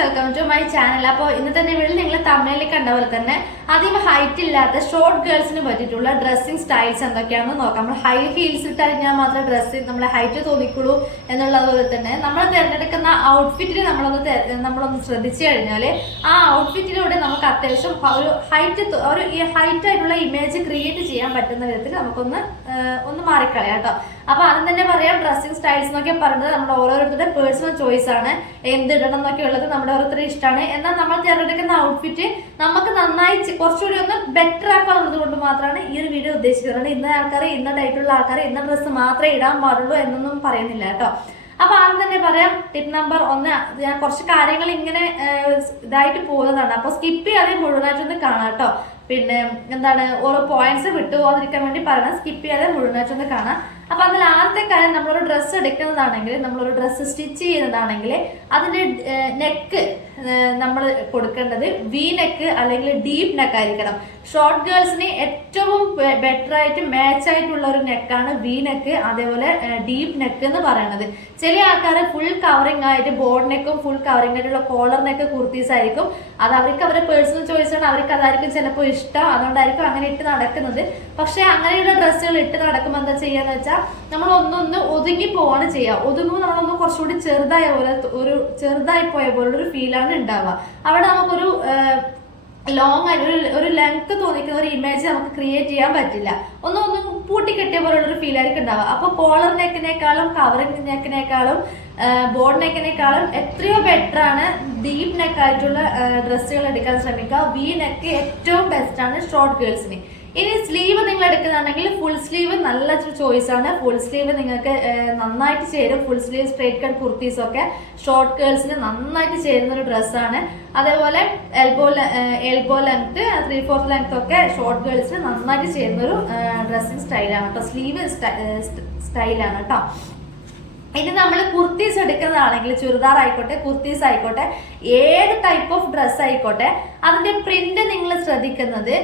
Welcome to my channel. അപ്പോൾ ഇന്നത്തെ വീഡിയോയിൽ നിങ്ങൾ തമിഴിൽ കണ്ട പോലെ തന്നെ അധികം ഹൈറ്റ് ഇല്ലാത്ത ഷോർട്ട് ഗേൾസിന് പറ്റിയിട്ടുള്ള ഡ്രസ്സിംഗ് സ്റ്റൈൽസ് എന്തൊക്കെയാണെന്ന് നോക്കാം. നമ്മൾ ഹൈ ഹീൽസ് ഇട്ടറിഞ്ഞാൽ മാത്രമേ ഡ്രസ്സ് നമ്മളെ ഹൈറ്റ് തോന്നിക്കുള്ളൂ എന്നുള്ളതുപോലെ തന്നെ നമ്മൾ തിരഞ്ഞെടുക്കുന്ന ഔട്ട്ഫിറ്റിൽ നമ്മളൊന്ന് ശ്രദ്ധിച്ചു കഴിഞ്ഞാൽ ആ ഔട്ട്ഫിറ്റിലൂടെ നമുക്ക് അത്യാവശ്യം ഒരു ഹൈറ്റ് ആയിട്ടുള്ള ഇമേജ് ക്രിയേറ്റ് ചെയ്യാൻ പറ്റുന്ന വിധത്തിൽ നമുക്കൊന്ന് മാറിക്കളയാം കേട്ടോ. അപ്പൊ അതും തന്നെ പറയാം, ഡ്രസ്സിംഗ് സ്റ്റൈൽസ് എന്നൊക്കെ പറയുന്നത് നമ്മുടെ ഓരോരുത്തരുടെ പേഴ്സണൽ ചോയ്സ് ആണ്. എന്തിടണം എന്നൊക്കെ ഉള്ളത് നമ്മുടെ ഓരോരുത്തരുടെ ഇഷ്ടമാണ്. എന്നാൽ നമ്മൾ തിരഞ്ഞെടുക്കുന്ന ഔട്ട്ഫിറ്റ് നമുക്ക് നന്നായി കുറച്ചുകൂടി ഒന്ന് ബെറ്റർ ആക്കാനുള്ളത് കൊണ്ട് മാത്രമാണ് ഈ ഒരു വീഡിയോ ഉദ്ദേശിക്കുന്നത്. ഇന്ന ആൾക്കാർ ഇന്ന ടൈപ്പുള്ള ആൾക്കാർ ഇന്ന ഡ്രസ്സ് മാത്രമേ ഇടാൻ പാടുള്ളൂ എന്നൊന്നും പറയുന്നില്ല കേട്ടോ. അപ്പൊ ആദ്യം തന്നെ പറയാം, ടിപ്പ് നമ്പർ 1. ഞാൻ കുറച്ച് കാര്യങ്ങൾ ഇങ്ങനെ ഇതായിട്ട് പോകുന്നതാണ്, അപ്പൊ സ്കിപ്പ് ചെയ്യാതെ മുഴുവനായിട്ടൊന്ന് കാണാം കേട്ടോ. പിന്നെ എന്താണ്, ഓരോ പോയിന്റ്സ് വിട്ടുപോകാതിരിക്കാൻ വേണ്ടി പറയണം, സ്കിപ്പ് ചെയ്യാതെ മുഴുവനായിട്ടൊന്ന് കാണാം. അപ്പൊ അതിൽ ആദ്യത്തെ കാര്യം, നമ്മളൊരു ഡ്രസ്സ് എടുക്കുന്നതാണെങ്കിൽ, നമ്മളൊരു ഡ്രസ്സ് സ്റ്റിച്ച് ചെയ്യുന്നതാണെങ്കിൽ അതിന്റെ നെക്ക് നമ്മൾ കൊടുക്കേണ്ടത് വി നെക്ക് അല്ലെങ്കിൽ ഡീപ്പ് നെക്ക് ആയിരിക്കണം. ഷോർട്ട് ഗേൾസിന് ഏറ്റവും ബെറ്റർ ആയിട്ട് മാച്ച് ആയിട്ടുള്ള ഒരു നെക്കാണ് വി നെക്ക്, അതേപോലെ ഡീപ്പ് നെക്ക് എന്ന് പറയുന്നത്. ചില ആൾക്കാർ ഫുൾ കവറിംഗ് ആയിട്ട് ബോർഡ് നെക്കും ഫുൾ കവറിംഗ് ആയിട്ടുള്ള കോളർ നെക്ക് കുർത്തീസ് ആയിരിക്കും. അത് അവരുടെ പേഴ്സണൽ ചോയ്സ് ആണ്, അവർക്ക് അതായിരിക്കും ചിലപ്പോൾ ഇഷ്ടം, അതുകൊണ്ടായിരിക്കും അങ്ങനെ ഇട്ട് നടക്കുന്നത്. പക്ഷെ അങ്ങനെയുള്ള ഡ്രസ്സുകൾ ഇട്ട് നടക്കുമ്പോൾ എന്താ ചെയ്യാന്ന് വെച്ചാൽ നമ്മൾ ഒന്നൊന്ന് ഒതുങ്ങി പോവാണ് ചെയ്യുക. ഒതുങ്ങുമ്പോൾ നമ്മളൊന്ന് കുറച്ചുകൂടി ചെറുതായി പോയ പോലെ ഒരു ഫീലാണ് ഉണ്ടാവുക. അവിടെ നമുക്കൊരു ലോങ് ആയിട്ട് ഒരു ലെങ്ത് തോന്നിക്കുന്ന ഒരു ഇമേജ് നമുക്ക് ക്രിയേറ്റ് ചെയ്യാൻ പറ്റില്ല. ഒന്നും പൂട്ടിക്കെട്ടിയ പോലുള്ള ഒരു ഫീൽ ആയിരിക്കും ഉണ്ടാവുക. അപ്പോൾ കോളർ നെക്കിനേക്കാളും കവറിംഗ് നെക്കിനേക്കാളും ബോർഡ് നെക്കിനേക്കാളും എത്രയോ ബെറ്റർ ആണ് ഡീപ്പ് നെക്ക് ആയിട്ടുള്ള ഡ്രസ്സുകൾ എടുക്കാൻ ശ്രമിക്കുക. വി നെക്ക് ഏറ്റവും ബെസ്റ്റ് ആണ് ഷോർട്ട് ഗേൾസിന്. ഇനി സ്ലീവ് നിങ്ങൾ എടുക്കുന്നതാണെങ്കിൽ ഫുൾ സ്ലീവ് നല്ല ചോയ്സ് ആണ്. ഫുൾ സ്ലീവ് നിങ്ങൾക്ക് നന്നായിട്ട് ചേരും. Full sleeve straight cut kurtis ഒക്കെ ഷോർട്ട് ഗേൾസിന് നന്നായിട്ട് ചേരുന്ന ഒരു ഡ്രസ്സാണ്. അതേപോലെ എൽബോ ലെങ്ത് 3/4 ലെങ്ത് ഒക്കെ ഷോർട്ട് ഗേൾസിന് നന്നായിട്ട് ചേരുന്ന ഒരു ഡ്രസ്സിങ് സ്റ്റൈലാണ് കേട്ടോ. സ്ലീവ് സ്റ്റൈലാണ് കേട്ടോ. ഇനി നമ്മൾ കുർത്തീസ് എടുക്കുന്നതാണെങ്കിൽ ചുരിദാർ ആയിക്കോട്ടെ, കുർത്തീസ് ആയിക്കോട്ടെ, ഏത് ടൈപ്പ് ഓഫ് ഡ്രസ്സ് ആയിക്കോട്ടെ, അതിന്റെ പ്രിന്റ് നിങ്ങൾ ശ്രദ്ധിക്കുന്നത്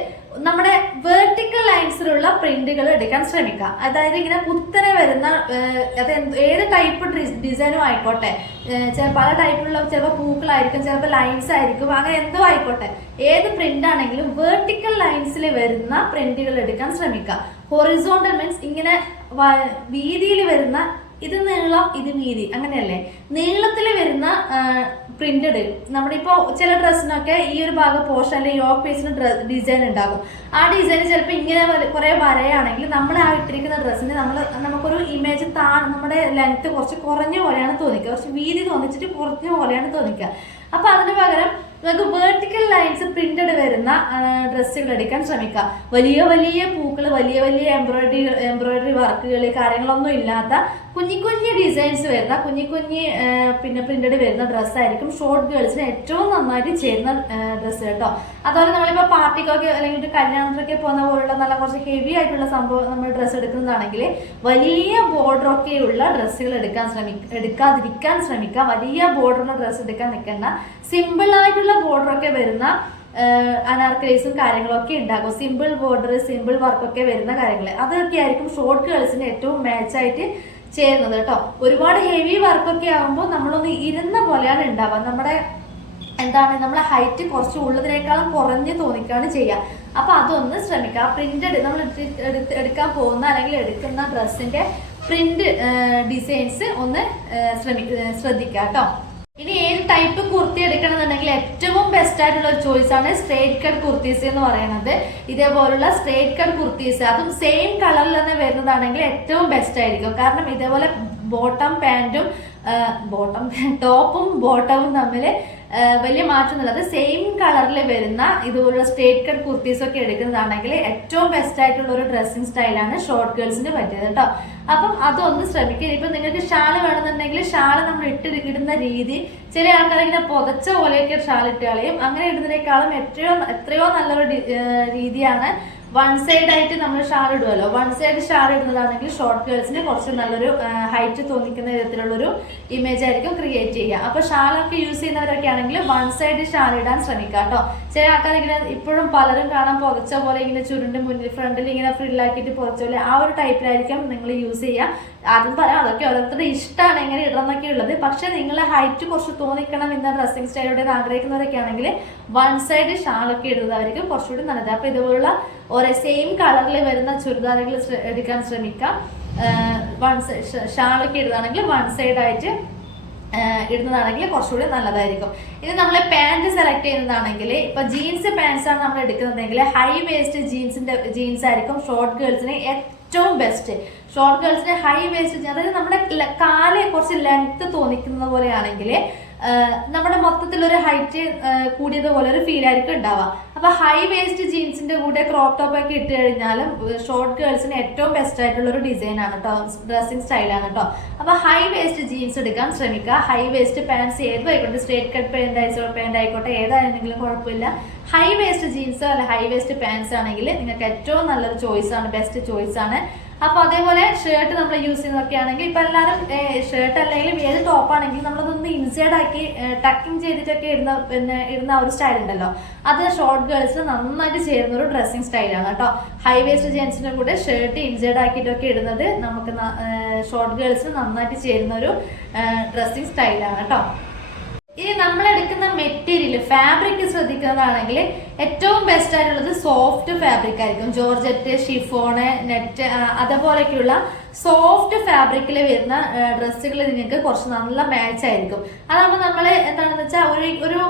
നമ്മുടെ വെർട്ടിക്കൽ ലൈൻസിലുള്ള പ്രിന്റുകൾ എടുക്കാൻ ശ്രമിക്കുക. അതായത് ഇങ്ങനെ കുത്തനെ വരുന്ന ഏത് ടൈപ്പ് ഡിസൈനും ആയിക്കോട്ടെ, പല ടൈപ്പിലുള്ള ചിലപ്പോൾ പൂക്കളായിരിക്കും, ചിലപ്പോൾ ലൈൻസ് ആയിരിക്കും, അങ്ങനെ എന്തോ ആയിക്കോട്ടെ, ഏത് പ്രിന്റ് ആണെങ്കിലും വെർട്ടിക്കൽ ലൈൻസിൽ വരുന്ന പ്രിന്റുകൾ എടുക്കാൻ ശ്രമിക്കുക. ഹൊറിസോണ്ടൽ മീൻസ് ഇങ്ങനെ വീതിയിൽ വരുന്ന, ഇത് നീളം ഇത് വീതി, അങ്ങനെയല്ലേ, നീളത്തിൽ വരുന്ന പ്രിന്റഡ്. നമ്മുടെ ഇപ്പോൾ ചില ഡ്രസ്സിനൊക്കെ ഈ ഒരു ഭാഗം പോർഷനിൽ യോക്ക് പീസിന് ഡിസൈൻ ഉണ്ടാകും. ആ ഡിസൈൻ ചിലപ്പോൾ ഇങ്ങനെ കുറെ വരയാണെങ്കിൽ നമ്മൾ ആ ഇട്ടിരിക്കുന്ന ഡ്രസ്സിന് നമുക്കൊരു ഇമേജ് നമ്മുടെ ലെങ്ത് കുറച്ച് കുറഞ്ഞ പോലെയാണ് തോന്നിക്കുക, കുറച്ച് വീതി തോന്നിച്ചിട്ട് കുറഞ്ഞ പോലെയാണ് തോന്നിക്കുക. അപ്പൊ അതിന് പകരം നമുക്ക് വെർട്ടിക്കൽ ലൈൻസ് പ്രിന്റഡ് വരുന്ന ഡ്രസ്സുകൾ എടുക്കാൻ ശ്രമിക്കുക. വലിയ വലിയ പൂക്കൾ, വലിയ വലിയ എംബ്രോയിഡറി വർക്കുകൾ, കാര്യങ്ങളൊന്നും ഇല്ലാത്ത കുഞ്ഞി ഡിസൈൻസ് വരുന്ന കുഞ്ഞി പിന്നെ പ്രിന്റഡ് വരുന്ന ഡ്രസ്സായിരിക്കും ഷോർട്ട് ഗേൾസിന് ഏറ്റവും നന്നായിട്ട് ചേരുന്ന ഡ്രസ്സ് കേട്ടോ. അതുപോലെ നമ്മളിപ്പോൾ പാർട്ടിക്കൊക്കെ അല്ലെങ്കിൽ കല്യാണത്തിനൊക്കെ പോകുന്ന പോലുള്ള നല്ല കുറച്ച് ഹെവി ആയിട്ടുള്ള സംഭവം നമ്മൾ ഡ്രസ്സ് എടുക്കുന്നതാണെങ്കിൽ വലിയ ബോർഡറൊക്കെ ഉള്ള ഡ്രസ്സുകൾ എടുക്കാതിരിക്കാൻ ശ്രമിക്കുക. വലിയ ബോർഡറുള്ള ഡ്രസ്സ് എടുക്കാൻ നിൽക്കേണ്ട. സിമ്പിൾ ആയിട്ടുള്ള ബോർഡറൊക്കെ വരുന്ന അനാർക്കലീസും കാര്യങ്ങളൊക്കെ ഉണ്ടാകും. സിമ്പിൾ ബോർഡർ, സിമ്പിൾ വർക്കൊക്കെ വരുന്ന കാര്യങ്ങൾ, അതൊക്കെ ആയിരിക്കും ഷോർട്ട് ഗേൾസിന് ഏറ്റവും മാച്ചായിട്ട് ചേരുന്നത് കേട്ടോ. ഒരുപാട് ഹെവി വർക്കൊക്കെ ആകുമ്പോൾ നമ്മളൊന്ന് ഇരുന്ന പോലെയാണ് ഉണ്ടാവുക. നമ്മളെ ഹൈറ്റ് കുറച്ച് ഉള്ളതിനേക്കാളും കുറഞ്ഞ് തോന്നിക്കുകയാണ് ചെയ്യുക. അപ്പൊ അതൊന്ന് ശ്രമിക്കുക. പ്രിന്റഡ് നമ്മൾ എടുക്കാൻ പോകുന്ന അല്ലെങ്കിൽ എടുക്കുന്ന ഡ്രസ്സിന്റെ പ്രിന്റ് ഡിസൈൻസ് ഒന്ന് ശ്രദ്ധിക്കുക കേട്ടോ. ഇനി ഏത് ടൈപ്പ് കുർത്തി എടുക്കണമെന്നുണ്ടെങ്കിൽ ഏറ്റവും ബെസ്റ്റ് ആയിട്ടുള്ള ഒരു ചോയ്സ് ആണ് സ്ട്രേറ്റ് കട്ട് കുർത്തീസ് എന്ന് പറയുന്നത്. ഇതേപോലുള്ള സ്ട്രേറ്റ് കട്ട് കുർത്തീസ്, അതും സെയിം കളറിൽ തന്നെ വരുന്നതാണെങ്കിൽ ഏറ്റവും ബെസ്റ്റ് ആയിരിക്കും. കാരണം ഇതേപോലെ ടോപ്പും ബോട്ടവും തമ്മിൽ വലിയ മാറ്റമൊന്നുമില്ല. അത് സെയിം കളറിൽ വരുന്ന ഇതുപോലുള്ള സ്ട്രേറ്റ് കട്ട് കുർത്തീസ് ഒക്കെ എടുക്കുന്നതാണെങ്കിൽ ഏറ്റവും ബെസ്റ്റ് ആയിട്ടുള്ള ഒരു ഡ്രസ്സിംഗ് സ്റ്റൈലാണ് ഷോർട്ട് ഗേൾസിന് പറ്റിയത് കേട്ടോ. അപ്പം അതൊന്ന് ശ്രമിക്കുക. ഇപ്പൊ നിങ്ങൾക്ക് ഷാള് വേണമെന്നുണ്ടെങ്കിൽ ഷാള് നമ്മൾ ഇടുന്ന രീതി, ചില ആൾക്കാർ ഇങ്ങനെ പുതച്ച പോലെയൊക്കെ ഷാൾ ഇട്ട് കളയും. അങ്ങനെ ഇടുന്നതിനേക്കാളും എത്രയോ നല്ലൊരു രീതിയാണ് വൺ സൈഡ് ആയിട്ട് നമ്മൾ ഷാൾ ഇടുമല്ലോ, വൺ സൈഡ് ഷാൾ ഇടുന്നതാണെങ്കിൽ ഷോർട്ട് ഗേൾസിന് കുറച്ച് നല്ലൊരു ഹൈറ്റ് തോന്നിക്കുന്ന വിധത്തിലുള്ളൊരു ഇമേജ് ആയിരിക്കും ക്രിയേറ്റ് ചെയ്യുക. അപ്പൊ ഷാളൊക്കെ യൂസ് ചെയ്യുന്നവരൊക്കെ ആണെങ്കിൽ വൺ സൈഡ് ഷാൾ ഇടാൻ ശ്രമിക്കുക കേട്ടോ. ചില ആൾക്കാർ ഇങ്ങനെ ഇപ്പോഴും പലരും കാണാൻ പുതച്ച പോലെ ഇങ്ങനെ ചുരുണ്ട് മുന്നിൽ ഫ്രണ്ടിൽ ഇങ്ങനെ ഫ്രില്ലാക്കിയിട്ട് പുതച്ച പോലെ ആ ഒരു ടൈപ്പിലായിരിക്കും നിങ്ങൾ യൂസ് ചെയ്യുക. അതും പറയാം, അതൊക്കെ ഓരോരുത്തരുടെ ഇഷ്ടമാണ് എങ്ങനെ ഇടണം എന്നൊക്കെ ഉള്ളത്. പക്ഷെ നിങ്ങൾ ഹൈറ്റ് കുറച്ച് തോന്നിക്കണം എന്ന ഡ്രസ്സിങ് സ്റ്റൈലോടെ ആഗ്രഹിക്കുന്നവരൊക്കെ ആണെങ്കിൽ വൺ സൈഡ് ഷാളൊക്കെ ഇടുന്നതായിരിക്കും കുറച്ചുകൂടി നല്ലത്. അപ്പൊ ഇതുപോലുള്ള ഒരേ സെയിം കളറിൽ വരുന്ന ചുരിദാറുകൾ എടുക്കാൻ ശ്രമിക്കാം. വൺ സൈഡ് ഷാളൊക്കെ ഇടുന്നതാണെങ്കിൽ വൺ സൈഡ് ആയിട്ട് ഇടുന്നതാണെങ്കിൽ കുറച്ചുകൂടി നല്ലതായിരിക്കും. ഇത് നമ്മൾ പാൻറ് സെലക്ട് ചെയ്യുന്നതാണെങ്കിൽ ഇപ്പൊ ജീൻസ് പാൻസ് ആണ് നമ്മൾ എടുക്കുന്നതെങ്കിൽ ഹൈ വേസ്റ്റ് ജീൻസ് ആയിരിക്കും ഷോർട്ട് ഗേൾസിന് ഏറ്റവും ബെസ്റ്റ്. ഷോർട്ട് ഗേൾസിന് ഹൈ വേസ്റ്റ്, അതായത് നമ്മുടെ കാല് കുറച്ച് ലെങ്ത് തോന്നിക്കുന്ന പോലെയാണെങ്കിൽ നമ്മുടെ മൊത്തത്തിൽ ഒരു ഹൈറ്റ് കൂടിയതുപോലെ ഒരു ഫീൽ ആയിരിക്കും ഉണ്ടാവുക. അപ്പൊ ഹൈ വേസ്റ്റ് ജീൻസിന്റെ കൂടെ ക്രോപ്പ് ടോപ്പ് ഒക്കെ ഇട്ട് കഴിഞ്ഞാലും ഷോർട്ട് ഗേൾസിന് ഏറ്റവും ബെസ്റ്റ് ആയിട്ടുള്ള ഒരു ഡിസൈൻ ആണ് കേട്ടോ, ഡ്രസ്സിങ് സ്റ്റൈലാണ് കേട്ടോ. അപ്പൊ ഹൈ വേസ്റ്റ് ജീൻസ് എടുക്കാൻ ശ്രമിക്കുക. ഹൈ വേസ്റ്റ് പാൻസ് ഏതും ആയിക്കോട്ടെ, സ്ട്രേറ്റ് കട്ട് പാൻറ് ആയിക്കോട്ടെ, ഏതാണെങ്കിലും കുഴപ്പമില്ല. ഹൈ വേസ്റ്റ് ജീൻസ് അല്ല ഹൈ വേസ്റ്റ് പാൻസ് ആണെങ്കിൽ നിങ്ങൾക്ക് ഏറ്റവും നല്ലൊരു ചോയ്സ് ആണ്, ബെസ്റ്റ് ചോയ്സ് ആണ്. അപ്പൊ അതേപോലെ ഷർട്ട് നമ്മൾ യൂസ് ചെയ്യുന്നതൊക്കെ ആണെങ്കിൽ ഇപ്പൊ എല്ലാവരും ഷർട്ട് അല്ലെങ്കിലും ഏത് ടോപ്പ് ആണെങ്കിലും നമ്മളതൊന്ന് ഇൻസൈഡ് ആക്കി ടക്കിങ് ചെയ്തിട്ടൊക്കെ ഇടുന്ന ഒരു സ്റ്റൈൽ ഉണ്ടല്ലോ, അത് ഷോർട്ട് ഗേൾസിന് നന്നായിട്ട് ചേരുന്ന ഒരു ഡ്രസ്സിങ് സ്റ്റൈലാണ് കേട്ടോ. ഹൈ വേസ്റ്റ് ജെൻസിന്റെ കൂടെ ഷർട്ട് ഇൻസൈഡ് ആക്കിയിട്ടൊക്കെ ഇടുന്നത് നമുക്ക് ഷോർട്ട് ഗേൾസിന് നന്നായിട്ട് ചേരുന്ന ഒരു ഡ്രസ്സിങ് സ്റ്റൈലാണ് കേട്ടോ. ഇനി നമ്മൾ എടുക്കുന്ന മെറ്റീരിയൽ ഫാബ്രിക് ശ്രദ്ധിക്കുന്നതാണെങ്കിൽ ഏറ്റവും ബെസ്റ്റ് ആയിട്ടുള്ളത് സോഫ്റ്റ് ഫാബ്രിക് ആയിരിക്കും. ജോർജറ്റ്, ഷിഫോണ്, നെറ്റ് അതുപോലെയൊക്കെയുള്ള സോഫ്റ്റ് ഫാബ്രിക്കിൽ വരുന്ന ഡ്രസ്സുകൾ നിങ്ങൾക്ക് കുറച്ച് നല്ല മാച്ച് ആയിരിക്കും. അതാകുമ്പോൾ നമ്മൾ എന്താണെന്ന് വെച്ചാൽ ഒരു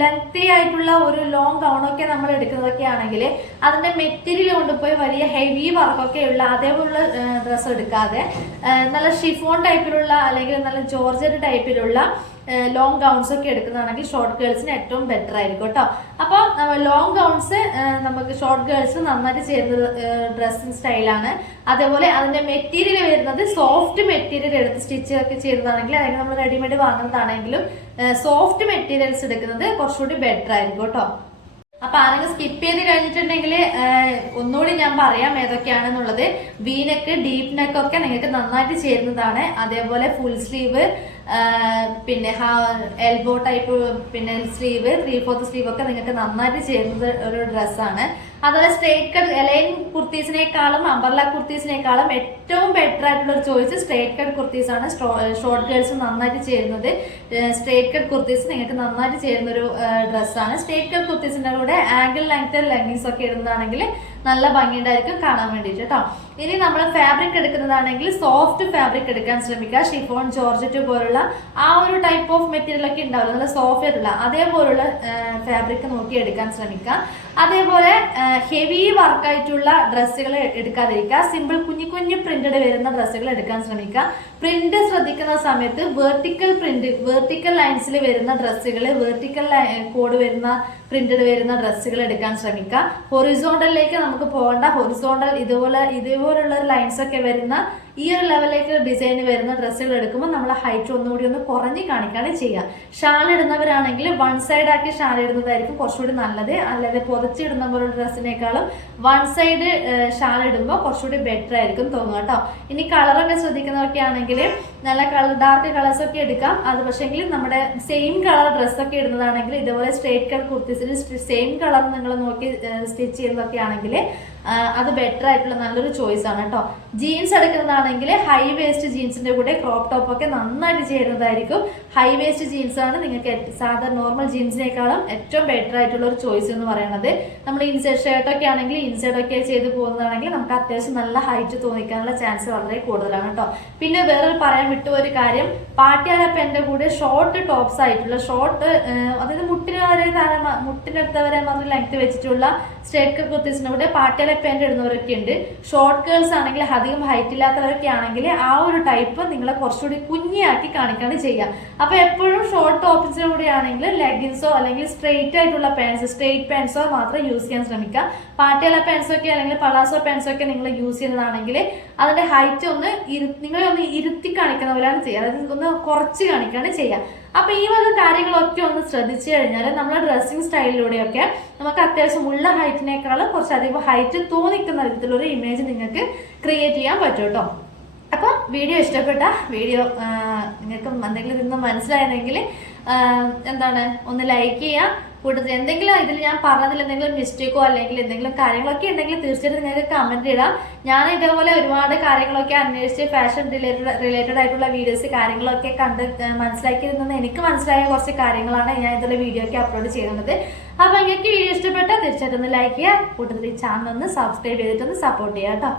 ലെങ്തി ആയിട്ടുള്ള ഒരു ലോങ് ഗൗണൊക്കെ നമ്മൾ എടുക്കുന്നതൊക്കെ ആണെങ്കിൽ അതിന്റെ മെറ്റീരിയൽ കൊണ്ടുപോയി വലിയ ഹെവി വർക്കൊക്കെ ഉള്ള അതേപോലുള്ള ഡ്രസ്സ് എടുക്കാതെ നല്ല ഷിഫോൺ ടൈപ്പിലുള്ള അല്ലെങ്കിൽ നല്ല ജോർജറ്റ് ടൈപ്പിലുള്ള ലോങ് ഗൗൺസ് ഒക്കെ എടുക്കുന്നതാണെങ്കിൽ ഷോർട്ട് ഗേൾസിന് ഏറ്റവും ബെറ്റർ ആയിരിക്കും കേട്ടോ. അപ്പോൾ ലോങ് ഗൗൺസ് നമുക്ക് ഷോർട്ട് ഗേൾസിന് നന്നായിട്ട് ചേരുന്ന ഡ്രസ്സിങ് സ്റ്റൈലാണ്. അതേപോലെ അതിന്റെ മെറ്റീരിയൽ വരുന്നത് സോഫ്റ്റ് മെറ്റീരിയൽ എടുത്ത് സ്റ്റിച്ച് ഒക്കെ ചെയ്യുന്നതാണെങ്കിൽ അല്ലെങ്കിൽ നമ്മൾ റെഡിമെയ്ഡ് വാങ്ങുന്നതാണെങ്കിലും സോഫ്റ്റ് മെറ്റീരിയൽസ് എടുക്കുന്നത് കുറച്ചുകൂടി ബെറ്റർ ആയിരിക്കും കേട്ടോ. അപ്പൊ ആരെങ്കിലും സ്കിപ്പ് ചെയ്ത് കഴിഞ്ഞിട്ടുണ്ടെങ്കിൽ ഒന്നുകൂടി ഞാൻ പറയാം ഏതൊക്കെയാണെന്നുള്ളത്. വീനെക്ക്, ഡീപ്പ് നെക്ക് ഒക്കെ നിങ്ങൾക്ക് നന്നായിട്ട് ചേരുന്നതാണ്. അതേപോലെ ഫുൾ സ്ലീവ്, പിന്നെ എൽബോ ടൈപ്പ്, പിന്നെ സ്ലീവ്, 3/4 സ്ലീവ് ഒക്കെ നിങ്ങൾക്ക് നന്നായിട്ട് ചേരുന്നത് ഒരു ഡ്രസ്സാണ്. അതുപോലെ സ്ട്രേറ്റ് കട്ട് എലൈൻ കുർത്തീസിനേക്കാളും അംബർല കുർത്തീസിനേക്കാളും ഏറ്റവും ബെറ്റർ ആയിട്ടുള്ള ഒരു ചോയ്സ് സ്ട്രേറ്റ് കട്ട് കുർത്തീസ് ആണ്. ഷോർട്ട് ഗേൾസ് നന്നായിട്ട് ചേരുന്നത് സ്ട്രേറ്റ് കട്ട് കുർത്തീസ് നിങ്ങൾക്ക് നന്നായിട്ട് ചേരുന്ന ഒരു ഡ്രസ്സാണ്. സ്ട്രേറ്റ് കട്ട് കുർത്തീസിന്റെ കൂടെ ആംഗിൾ ലെങ്ത് ലെഗിൻസ് ഒക്കെ ഇടുന്നതാണെങ്കിൽ നല്ല ഭംഗിയുണ്ടായിരിക്കും കാണാൻ വേണ്ടിയിട്ട് കേട്ടോ. ഇനി നമ്മൾ ഫാബ്രിക് എടുക്കുന്നതാണെങ്കിൽ സോഫ്റ്റ് ഫാബ്രിക് എടുക്കാൻ ശ്രമിക്കുക. ഷിഫോൺ, ജോർജറ്റ് പോലുള്ള ആ ഒരു ടൈപ്പ് ഓഫ് മെറ്റീരിയൽ ഒക്കെ ഉണ്ടാവില്ല, നല്ല സോഫ്റ്റ് ആയിട്ടുള്ള അതേപോലുള്ള ഫാബ്രിക് നോക്കി എടുക്കാൻ ശ്രമിക്കുക. അതേപോലെ ഹെവി വർക്കായിട്ടുള്ള ഡ്രസ്സുകൾ എടുക്കാതിരിക്കുക. സിമ്പിൾ കുഞ്ഞു കുഞ്ഞു പ്രിന്റഡ് വരുന്ന ഡ്രസ്സുകൾ എടുക്കാൻ ശ്രമിക്കുക. പ്രിന്റ് ശ്രദ്ധിക്കുന്ന സമയത്ത് വെർട്ടിക്കൽ ലൈൻസിൽ വരുന്ന ഡ്രസ്സുകൾ, വെർട്ടിക്കൽ കോഡ് വരുന്ന പ്രിന്റഡ് വരുന്ന ഡ്രസ്സുകൾ എടുക്കാൻ ശ്രമിക്കുക. ഹൊറിസോണ്ടലിലേക്ക് നമുക്ക് പോകേണ്ട, ഹൊറിസോണ്ടൽ ഇതുപോലുള്ള ലൈൻസ് ഒക്കെ വരുന്ന ഈ ഒരു ലെവലിലേക്ക് ഡിസൈൻ വരുന്ന ഡ്രസ്സുകൾ എടുക്കുമ്പോൾ നമ്മൾ ഹൈറ്റ് ഒന്നുകൂടി ഒന്ന് കുറഞ്ഞ് കാണിക്കാണ് ചെയ്യുക. ഷാൾ ഇടുന്നവരാണെങ്കിൽ വൺ സൈഡ് ആക്കി ഷാൾ ഇടുന്നതായിരിക്കും കുറച്ചുകൂടി നല്ലത്. അല്ലാതെ പൊതച്ചിടുന്ന പോലെ ഡ്രസ്സിനേക്കാളും വൺ സൈഡ് ഷാൾ ഇടുമ്പോൾ കുറച്ചുകൂടി ബെറ്റർ ആയിരിക്കും തോന്നുക കേട്ടോ. ഇനി കളറൊക്കെ ശ്രദ്ധിക്കുന്നതൊക്കെ ആണെങ്കിൽ നല്ല ഡാർക്ക് കളേഴ്സ് ഒക്കെ എടുക്കാം. അത് പക്ഷേങ്കിൽ നമ്മുടെ സെയിം കളർ ഡ്രസ്സൊക്കെ ഇടുന്നതാണെങ്കിൽ ഇതുപോലെ സ്ട്രേറ്റ് കട്ട് കുർത്തീസിന് സെയിം കളർ നിങ്ങൾ നോക്കി സ്റ്റിച്ച് ചെയ്യുന്നതൊക്കെ ആണെങ്കിൽ അത് ബെറ്റർ ആയിട്ടുള്ള നല്ലൊരു ചോയ്സ് ആണ് കേട്ടോ. ജീൻസ് എടുക്കുന്നതാണെങ്കിൽ ഹൈ വേസ്റ്റ് ജീൻസിന്റെ കൂടെ ക്രോപ്പ് ടോപ്പ് ഒക്കെ നന്നായിട്ട് ചേരുന്നതായിരിക്കും. ഹൈ വേസ്റ്റ് ജീൻസ് ആണ് നിങ്ങൾക്ക് സാധാരണ നോർമൽ ജീൻസിനേക്കാളും ഏറ്റവും ബെറ്റർ ആയിട്ടുള്ള ഒരു ചോയ്സ് എന്ന് പറയുന്നത്. നമ്മൾ ഇൻസൈഡ് ഷർട്ടൊക്കെ ആണെങ്കിൽ ഇൻസൈഡ് ഒക്കെ ചെയ്ത് പോകുന്നതാണെങ്കിൽ നമുക്ക് അത്യാവശ്യം നല്ല ഹൈറ്റ് തോന്നിക്കാനുള്ള ചാൻസ് വളരെ കൂടുതലാണ് കേട്ടോ. പിന്നെ വേറൊരു പറയാൻ വിട്ടു ഒരു കാര്യം, പാട്ടിയാല പെന്റെ കൂടെ ഷോർട്ട് ടോപ്സ് ആയിട്ടുള്ള ഷോർട്ട്, അതായത് മുട്ടിനടുത്തവരെ മാത്രം ലെങ്ത് വെച്ചിട്ടുള്ള സ്ട്രേറ്റ് കുർത്തീസിന്റെ കൂടെ പാട്ടിയാല പെന്റ് ഇടുന്നവരൊക്കെ ഉണ്ട്. ഷോർട്ട് ഗേൾസ് ആണെങ്കിൽ അധികം ഹൈറ്റ് ഇല്ലാത്തവരൊക്കെ ആണെങ്കിൽ ആ ഒരു ടൈപ്പ് നിങ്ങളെ കുറച്ചുകൂടി കുഞ്ഞിയാക്കി കാണിക്കാണ് ചെയ്യുക. അപ്പൊ എപ്പോഴും ഷോർട്ട് ടോപ്സിന്റെ കൂടെ ആണെങ്കിൽ ലെഗിൻസോ അല്ലെങ്കിൽ സ്ട്രെയിറ്റ് ആയിട്ടുള്ള സ്ട്രെയിറ്റ് പാൻസോ മാത്രം യൂസ് ചെയ്യാൻ ശ്രമിക്കുക. പാട്ടിയാല പാൻസോ ഒക്കെ അല്ലെങ്കിൽ പലാസോ പാൻസോ ഒക്കെ നിങ്ങൾ യൂസ് ചെയ്യുന്നതാണെങ്കിൽ അതിന്റെ ഹൈറ്റ് നിങ്ങളെ ഒന്ന് ഇരുത്തി കാണിക്കുന്ന പോലെയാണ് ചെയ്യുക, അതായത് ഒന്ന് കുറച്ച് കാണിക്കാണ് ചെയ്യുക. അപ്പൊ ഈ വക കാര്യങ്ങളൊക്കെ ഒന്ന് ശ്രദ്ധിച്ചു കഴിഞ്ഞാൽ നമ്മുടെ ഡ്രസ്സിങ് സ്റ്റൈലിലൂടെയൊക്കെ നമുക്ക് അത്യാവശ്യം ഉള്ള ഹൈറ്റിനേക്കാളും കുറച്ചധികം ഹൈറ്റ് തോന്നിക്കുന്ന വിധത്തിലൊരു ഇമേജ് നിങ്ങൾക്ക് ക്രിയേറ്റ് ചെയ്യാൻ പറ്റും കേട്ടോ. അപ്പം വീഡിയോ ഇഷ്ടപ്പെട്ട നിങ്ങൾക്ക് എന്തെങ്കിലും ഇന്ന് മനസ്സിലായെങ്കിൽ എന്താണ് ഒന്ന് ലൈക്ക് ചെയ്യുക. കൂടുതൽ എന്തെങ്കിലും ഇതിൽ ഞാൻ പറഞ്ഞതിൽ എന്തെങ്കിലും മിസ്റ്റേക്കോ അല്ലെങ്കിൽ എന്തെങ്കിലും കാര്യങ്ങളൊക്കെ ഉണ്ടെങ്കിൽ തീർച്ചയായിട്ടും നിങ്ങൾക്ക് കമന്റ് ഇടാം. ഞാൻ ഇതേപോലെ ഒരുപാട് കാര്യങ്ങളൊക്കെ അന്വേഷിച്ച് ഫാഷൻ റിലേറ്റഡ് ആയിട്ടുള്ള വീഡിയോസ് കാര്യങ്ങളൊക്കെ കണ്ട് മനസ്സിലാക്കിയിരുന്നത് എനിക്ക് മനസ്സിലായ കുറച്ച് കാര്യങ്ങളാണ് ഞാൻ ഇതിലെ വീഡിയോ ഒക്കെ അപ്ലോഡ് ചെയ്യുന്നത്. അപ്പോൾ നിങ്ങൾക്ക് വീഡിയോ ഇഷ്ടപ്പെട്ടാൽ തീർച്ചയായിട്ടും ഒന്ന് ലൈക്ക് ചെയ്യുക. കൂടുതൽ ഈ ചാനൽ ഒന്ന് സബ്സ്ക്രൈബ് ചെയ്തിട്ടൊന്ന് സപ്പോർട്ട് ചെയ്യുക കേട്ടോ.